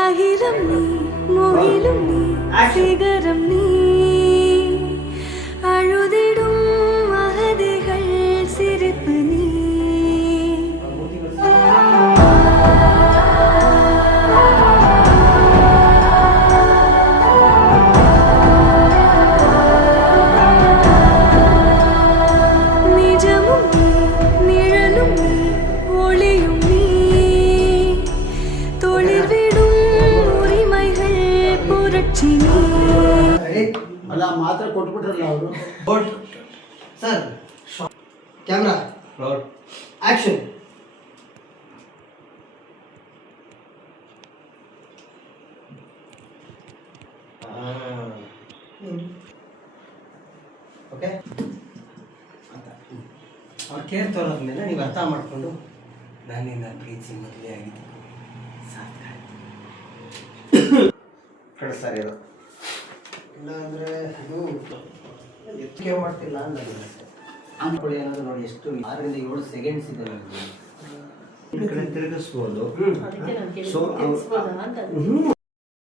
ஆயிரம் நீ மொழிலும் நீ சிகரம் நீ அழுதிடும் அகதிகள் சிரிப்பு நீ நிஜமும் நீ நிழலும் நீ ஒளியும் நீ தொழிற்விடும் உரிமைகள் புரட்சி நீ ಅಲ್ಲ ಮಾತ್ರ ಕೊಟ್ಬಿಟ್ರಲ್ಲ ಅವರು ಸರ್ ಕ್ಯಾಮ್ರಾ ಆಕ್ಷನ್. ಓಕೆ, ಅವ್ರು ಕೇರ್ ತೋರೋದ್ಮೇಲೆ ನೀವು ಅರ್ಥ ಮಾಡಿಕೊಂಡು ನಾನಿನ್ನ ಪ್ರೀತಿ ಮದುವೆ ಆಗಿದೆ ಕಳಿಸ್ತಾರೆ ಇದು. ಇಲ್ಲಾಂದರೆ ಇದು ಎತ್ತಿಗೆ ಮಾಡ್ತಿಲ್ಲ ಅನ್ನೋದಿಲ್ಲ ಸರ್. ಅಂದ್ಕೊಳ್ಳಿ ಅನ್ನೋದು ನೋಡಿ, ಎಷ್ಟು 6 ರಿಂದ 7 ಸೆಕೆಂಡ್ಸ್ ಇದೆ ನನಗೆ. ಈ ಕಡೆ ತಿರುಗಿಸ್ಬೋದು. ಅದಕ್ಕೆ ನಾನು ಸೊ ಕೇಳಿಸ್ಬೋದಾ ಅಂತ